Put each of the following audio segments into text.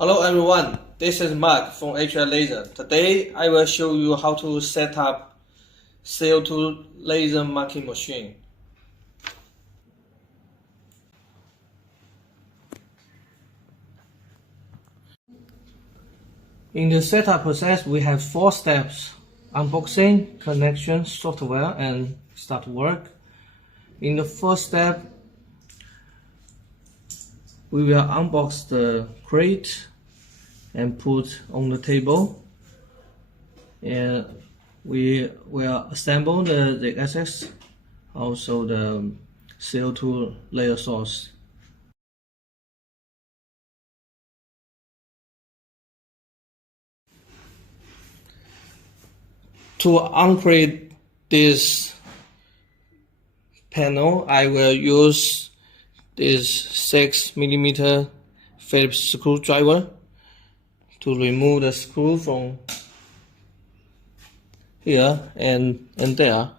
Hello everyone, this is Mark from HR Laser. Today I will show you how to set up CO2 laser marking machine. In the setup process, we have 4 steps: unboxing, connection, software, and start work. In the first step, we will unbox the crate and put on the table, and we will assemble the access, also the CO2 layer source. To uncreate this panel, I will use this 6mm Phillips screwdriver to remove the screw from here and there.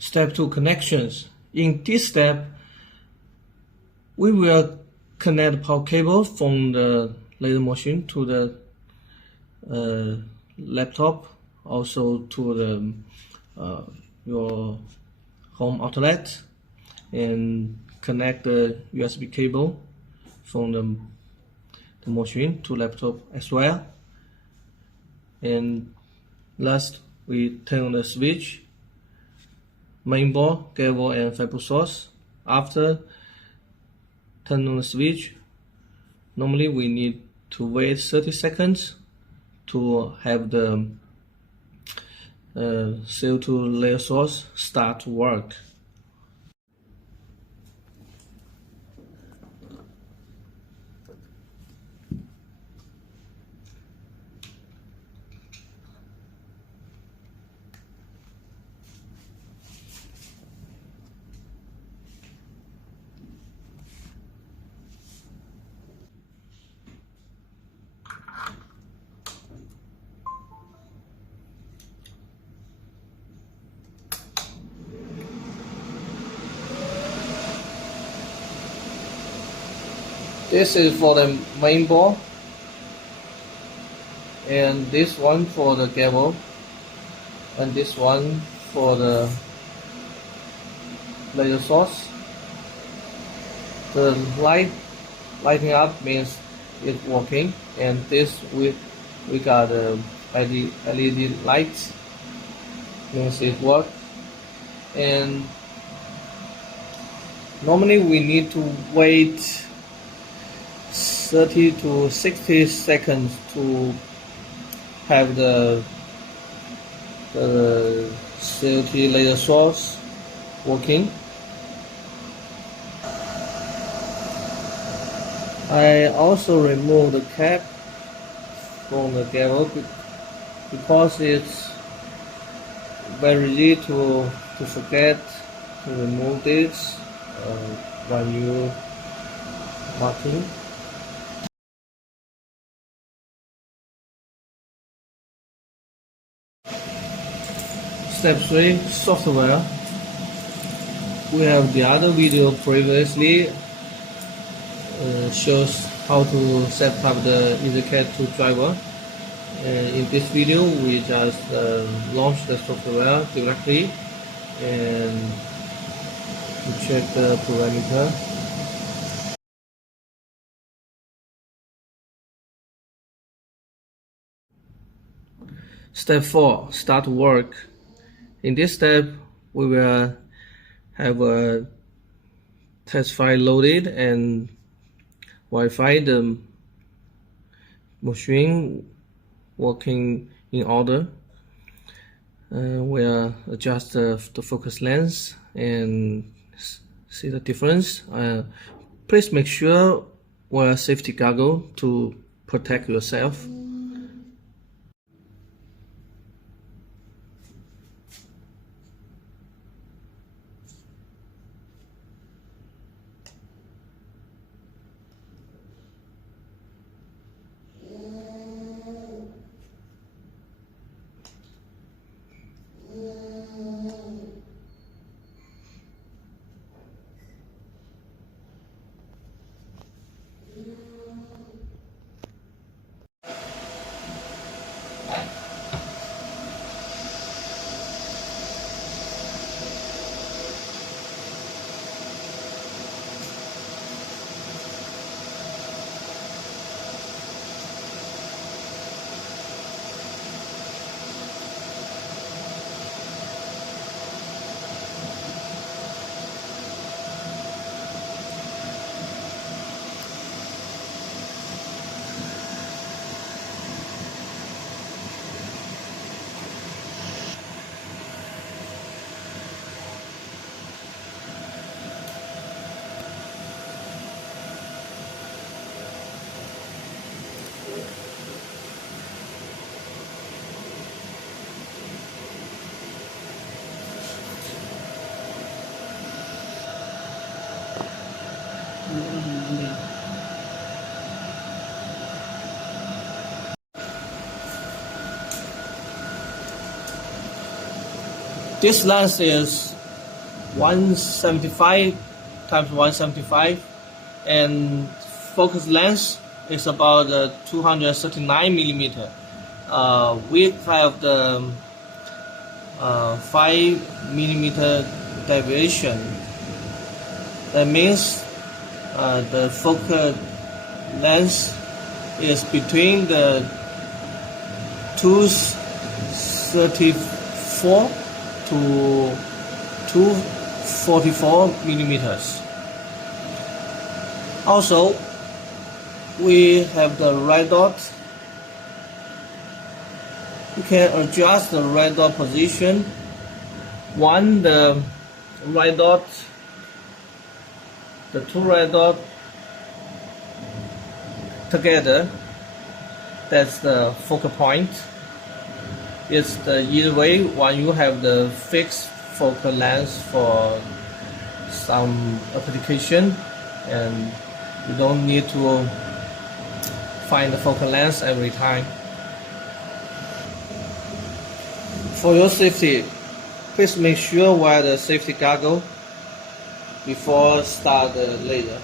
Step 2, connections. In this step, we will connect power cable from the laser machine to the laptop, also to the your home outlet, and connect the USB cable from the machine to laptop as well. And last, we turn on the switch, mainboard, cable, and fiber source. After turn on the switch, normally we need to wait 30 seconds to have the CO2 layer source start to work. This is for the main board, and this one for the cable, and this one for the laser source. The lighting up means it's working, and this we got the LED lights means it works. And normally we need to wait 30 to 60 seconds to have the CO2 laser source working. I also remove the cap from the cable because it's very easy to forget to remove this when you marking. Step 3, software. We have the other video previously shows how to set up the EasyCAD2 driver. In this video, we just launch the software directly and check the parameter. Step 4, start work. In this step, we will have a test file loaded and verify the machine working in order. We'll adjust the focus lens and see the difference. Please make sure wear safety goggle to protect yourself. This lens is 175 times 175, and focus length is about 239 millimeter. We have the 5 millimeter deviation. That means the focal length is between the 234 to 244 millimeters. Also, we have the red dot. You can adjust the red dot position. One, the red dot, the two red dots together, that's the focal point. It's the easy way when you have the fixed focal length for some application, and you don't need to find the focal length every time. For your safety, please make sure wear the safety goggle before start the laser.